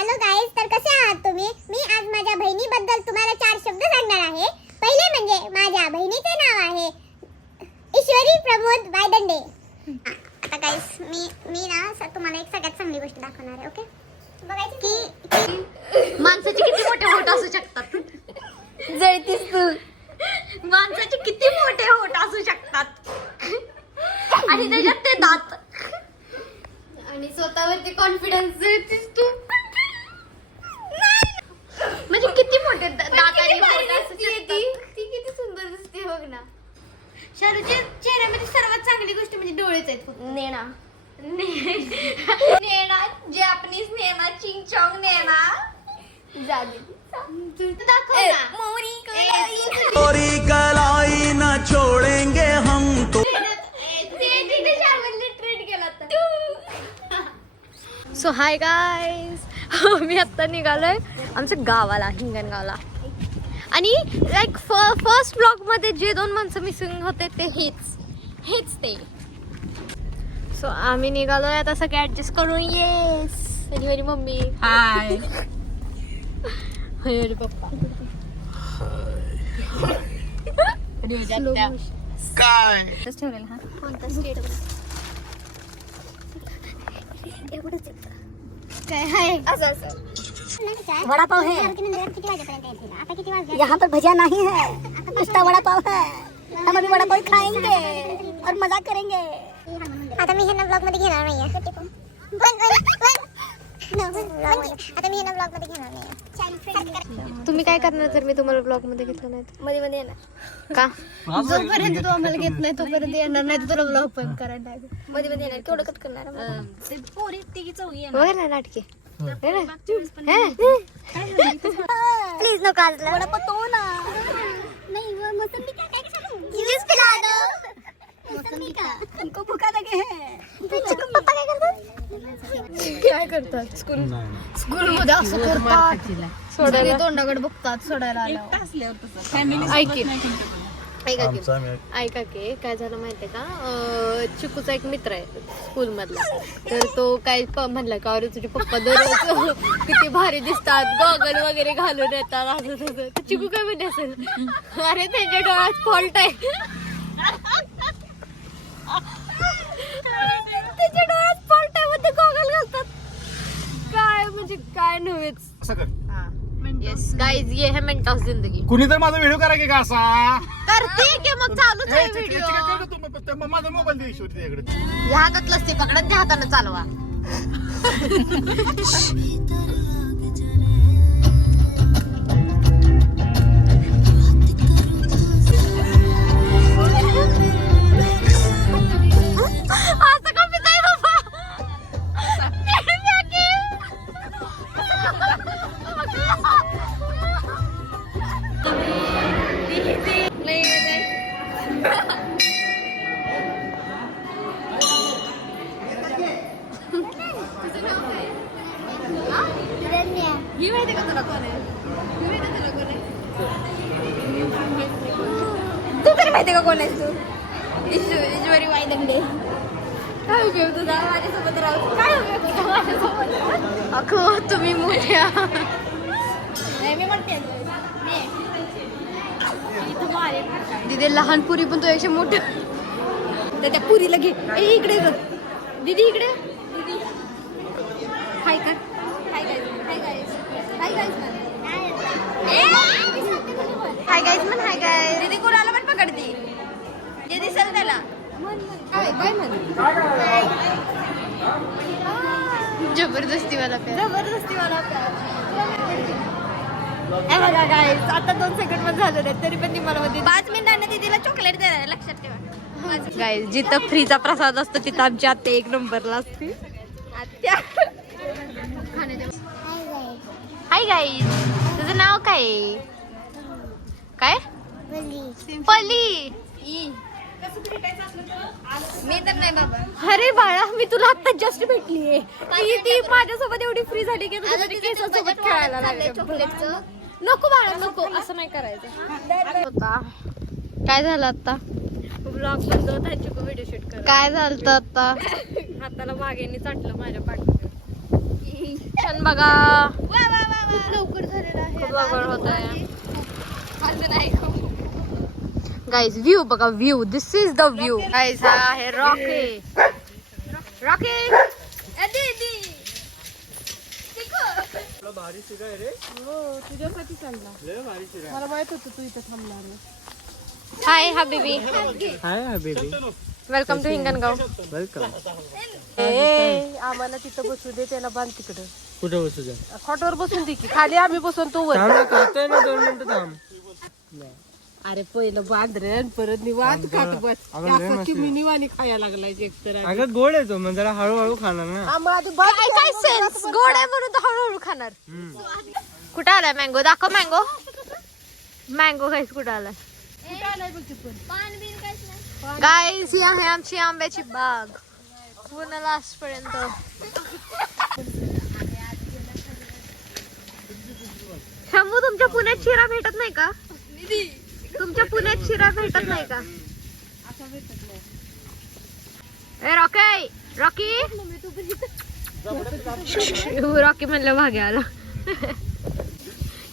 Hello guys, तर कसे आहात तुम्ही? मी आज माझ्या बहिणीबद्दल तुम्हाला 4 शब्द सांगणार आहे. पहिले म्हणजे माझ्या बहिणीचे नाव आहे ईश्वरी प्रमोद वायदंडे. आता गाईज मी ना तुम्हाला एक सगळ्यात चांगली गोष्ट दाखवणार आहे. ओके, बघायची की माणसाचे किती मोठे होठ असू शकतात. जळतीस तू. माणसाचे किती मोठे होठ असू शकतात आणि त्याच्यात ते दात आणि स्वतःवरती कॉन्फिडन्स जळतीस तू. म्हणजे किती मोठे दात आणि होठ असू ती शकतात. किती सुंदर दिसते बघ ना. शाहरूच्या चेहऱ्यामध्ये सर्वात चांगली गोष्ट म्हणजे डोळेच आहेत फक्त. नेणा नेणा जॅपनीज नेणा चिंग चॉंग नेणा जागे दाखव ना. गोरी कलाई न छोड़ेंगे हम तो. ट्रीट केला होता. सो हाय गाईज, मी आत्ता निघालोय आमच्या गावाला, हिंगणगावला. आणि लाईक फर्स्ट ब्लॉग मध्ये जे 2 माणसं मिसिंग होते ते हेच ते. सो आम्ही निघालोय आता सगळे ऍडजस्ट करून. येस, आणि माझी मम्मी हाय, आणि पप्पा काय ठेवलेला. हा कोणता स्टेटस काय हाय असं वड़ा पाव है. किती वाजेपर्यंत येतील? आता किती वाजले? यहाँ पर भजिया नहीं है, उसका वड़ा पाव है. हम अभी वड़ा पाव खाएंगे और मजा करेंगे. आता मी ह्यांना ब्लॉग मध्ये घेणार नाहीये. आता मी ह्यांना ब्लॉग मध्ये घेणार नाहीये. तुम्ही काय करणार जर मी तुम्हाला ब्लॉग मध्ये घेतलं नाही तर? मध्ये येणार. का? जोपर्यंत तू आम्हाला घेत नाही तोपर्यंत येणार नाही. तुला ब्लॉग पण करायला मध्ये येणार. केवढं कट करणार पोरी तिघी चौघी बघा ना नाटके. प्लीज नको आज वड़ा पाव तो ना. नाही वो मोसंबी का काय सांगू? ज्यूस पिला दो. मोसंबी का. हमको भूखा लगे है. चिकन पप्पा काय करतात? काय करतात स्कूल मध्ये असं करतात. सोडायला तोंडाकडे बघतात सोडायला आल्यावर. ऐका की काय झालं माहितीये का, चिकूचा एक मित्र आहे स्कूल मधला. तर तो काय म्हणला का, अरे तुझे पप्पा दररोज किती भारी दिसतात, गॉगल वगैरे घालून येतात असं तसं. तर चिकू काय म्हणते असेल, अरे त्यांच्या डोळ्यात फॉल्ट आहे, त्याच्या डोळ्यात फॉल्ट आहे मध्ये गॉगल घालतात. काय म्हणजे काय नव्हेच. येस गाईज, ये है मेंटॉस जिंदगी. कुणी तर माझा व्हिडिओ करा की का असा करते की मग चालूच आहे व्हिडिओ. माझा मोबाईल दे ईश्वरी त्याच्याकडे. या हातातलंच ते पकडत त्या हाताने चालवा. असं का पिताय बाबा? ही माहिती का तुला कोण आहे? तू तरी माहिती का कोण आहेस तू? ईश्वरी वायदंडे. काय उपयोग तुझा माझ्यासोबत राहून? काय उपयोग तुझा माझ्यासोबत? अखो तुम्ही मोठ्या. नाही मी म्हणते दिदी लहान पुरी पण तुझ्याशी मोठ्या. तर त्या पुरीला घे. इकडे बघ दीदी, इकडे दीदी. हाय का? हाय guys, hi guys, hi guys hi guys म्हण, हाय गाईज. दीदी कोणाला पण पकडते. दीदी सर त्याला काय म्हण, जबरदस्ती वाला प्यार. जबरदस्ती मला बघा गाईज, आता 2 सेकंड मध्ये झालं नाही तरी पण ती मला मध्ये 5 मिनिटांनी दीदीला चॉकलेट देणार, लक्षात ठेवा. गाईज, जिथं फ्रीचा प्रसाद असतो तिथं आमची आत्या 1 नंबरला असते. आत्या हाय गाईज, तुझं नाव काय आहे? काय? पली. मी तर नाही बाबा. अरे बाळा, मी तुला आता जस्ट भेटलीये. ती माझ्यासोबत एवढी फ्री झाली की केसांसोबत खेळायला लागले. चॉकलेटचं नको बाळा, नको, असं नाही करायचं. काय झालं आता? ब्लॉग बंद होता, चिकू व्हिडिओ शूट कर. काय झालं आता? हाताला वाघेने चाटलं माझ्या पाठीवर. फंक्शन बघा. लवकर झालेला आहे. खूप लवकर होत आहे. अजून आहे खूप. गाईज व्ह्यू बघा, view. This is the view. Guys हा आहे रॉकी. रॉकी तुझ्यासाठी चालला. मला माहित होतं तू इथं थांबणार आहे. हाय हबीबी. Hi baby, welcome to Hingangaon. Welcome. आम्हाला तिथं बसू दे, त्याला बांध तिकडं. कुठं बसू द्या? खॉटवर बसून दे की, खाली आम्ही बसून तू वर. थांब ना, करतोय ना 2 मिनिटं थांब. अरे पहिलं बांध रे आणि परत निवांत खात बस. अगं लय असं मस्ती. की मी निवाणी खायला लागलाय एकतर. अगं गोड आहे तो, मग जरा हळूहळू खाणार ना. काय सेन्स, गोड आहे म्हणून तर हळूहळू खाणार. कुठं आलाय मँगो? दाखव मँगो. मँगो गाईस कुठं आलाय? गाईस ही आहे आमची आंब्याची बाग पूर्ण लास्ट पर्यंत. शंभू, तुमच्या पुण्यात शिरा भेटत नाही का? तुमच्या पुण्यात शिरा भेटत नाही का? ए रॉकी, रॉकी रॉकी म्हणलं भागे आला.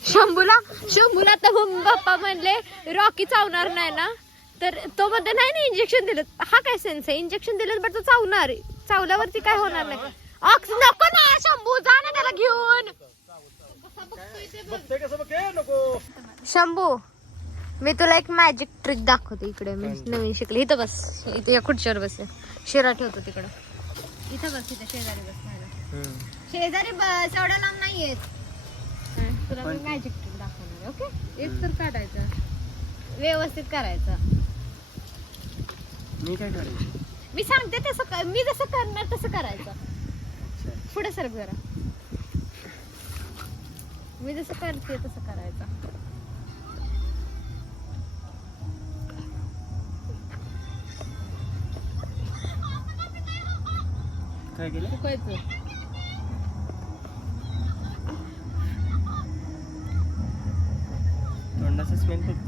शंभूला तर पप्पा म्हणले रॉकी चावणार नाही ना, तर तो मध्ये नाही ना इंजेक्शन दिलं. हा काय सेन्स आहे? इंजेक्शन दिलं बट तो चावणार. चावल्यावरती काय होणार नाही. नको ना शंभू, जा ना त्याला घेऊन. शंभू, मी तुला एक मॅजिक ट्रिक दाखवते. इकडे मी नवीन शिकले. इथं बस, इथे या खुर्चीवर बस. शिरा ठेवतो तिकडं. इथं बस, इथं शेजारी बस. शेजारी बस, एवढा लांब नाही येत. तुला मी मॅजिक ट्रिक दाखवणार. ओके, एक तर काढायचा. व्यवस्थित करायचं. मी काय करायचं? मी सांगते तसं, मी जसं करणार तसं करायचं. पुढे सरक जरा. मी जसं करते तसं करायचं. काय केलं? फुकायचं. तोंडाचा स्मेल फक्त.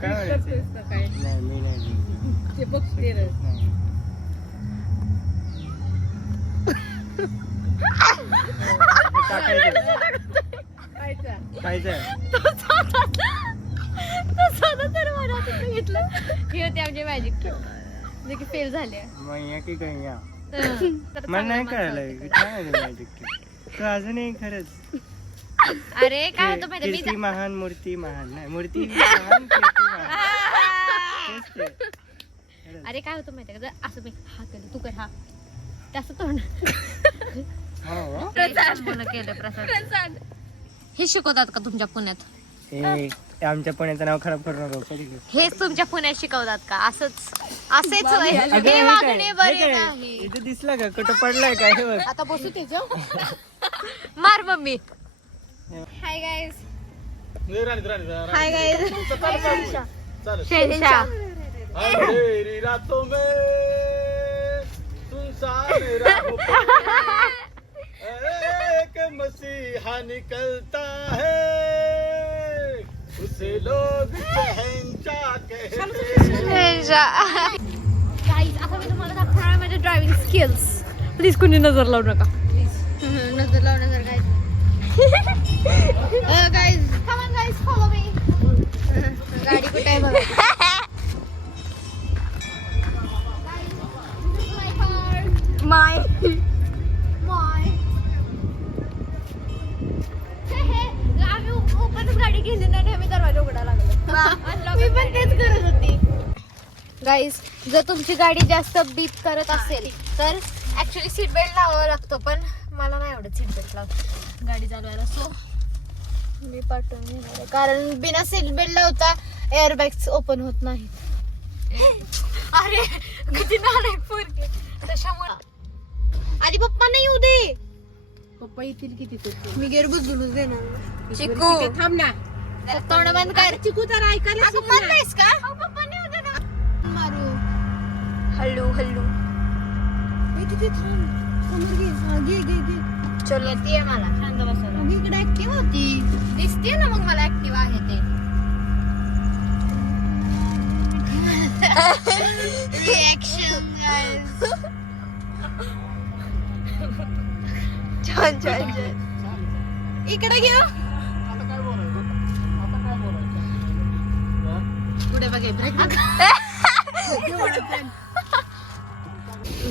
काय म्हणायचं? काय नाही, मी नाही. ते बघते रे. नाही. खायचा. खायचं. ही होती आमची मॅजिक ट्रिक, जे की फेल झाले. मग या की काय या? मला नाही कळलं काय आहे मॅजिक ट्रिक. अजूनही खरंच. अरे काय होतं माहिती कीर्ती महान, मूर्ती महान. नाही, मूर्ती महान, कीर्ती महान. तेच ते. अरे काय होतं माहिती का, जर असं मी हा केलं, तू कर हा, तसं तोंड हो. केलं. प्रसाद हे शिकवतात का तुमच्या पुण्यात? हे आमच्या पुण्याचं नाव खराब करू नको. हेच तुमच्या पुण्यात शिकवतात का? असेच होय. हे वागणे बरे नाही. इथे दिसला का? कुठं पडलाय का? हे बघ. आता बसू त्याच्या. मार mummy. Hi guys. Hi guys. Shershah. अंधेरी रातों में सुनसान राहों पर एक मसीहा निकलता है, उसे लोग शहंशाह कहते हैं. गाईज, आता मी तुम्हाला दाखवणार आहे माझे ड्रायव्हिंग स्किल्स. प्लीज कुणी नजर लावू नका. नजर लावण्यासारखं काय? Guys, Come on guys, follow me. गाडी कुठे आहे बघा. माय आम्ही ओपनच गाडी गेली नाही, आम्ही दरवाजा उघडा लागलो. मी पण तेच करत होती. गाईज, जर तुमची गाडी जास्त बीप करत असेल तर ऍक्च्युली सीट बेल्ट लावावा लागतो, पण मला नाही आवडत सीट बेल्ट लावून गाडी चालवायला. सो मी पाठवून घेणार आहे, कारण बिना सीट बेल्ट लावता एअरबॅग्स ओपन होत नाही. अरे किती नालायक पोरगे. त्याच्यामुळे आधी पप्पा नाही येऊ दे. पप्पा येतील किती ते. मी गेअर बदलून देणार. चिकू तिथे थांब ना. तोंड बंद कर. चिकू जरा ऐकायला असं शिक ना. म्हणतेस का? पप्पा नाही होते ना. मारू हल्लू हल्लू. तिथे थांब. समोर घे. हा, घे घे घे. चल येते मला शांत बसायला. मग इकडे ऍक्टिव्ह होती. दिसते ना मग मला ऍक्टिव्ह आहे ते. रिएक्शन छान छान छान. इकडे घ्या.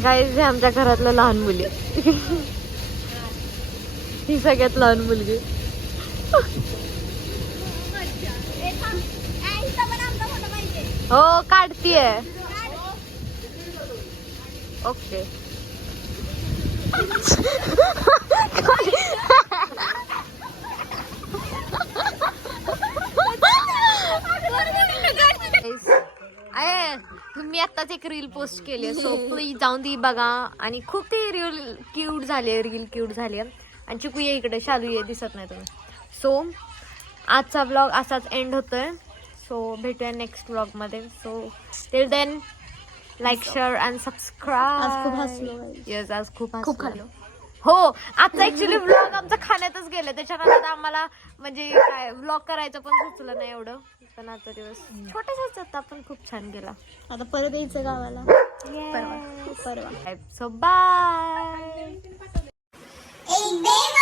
गाईज हे आमच्या घरातलं लहान मुली. ही सगळ्यात लहान मुलगी. हो काढतीये. ओके. मी आत्ताच एक रील पोस्ट केली, सो प्लीज जाऊन ती बघा. आणि खूप ती रील क्यूट झाली आणि चिकू ये इकडे, शालू ये, दिसत नाही तुम्ही. सो आजचा ब्लॉग असाच एंड होतोय. सो भेटूया नेक्स्ट ब्लॉग मध्ये. So till then like share and subscribe. आज खूप हसलो. येस आज खूप खाल्लो. हो आजचा ऍक्च्युली ब्लॉग आमचा खाण्यातच गेला, त्याच्यानंतर आम्हाला म्हणजे काय ब्लॉग करायचं पण सुचलं नाही एवढं. पण आजचा दिवस छोटासाच होता पण खूप छान गेला. आता परत यायचं गावाला. परवा. So bye. एक देव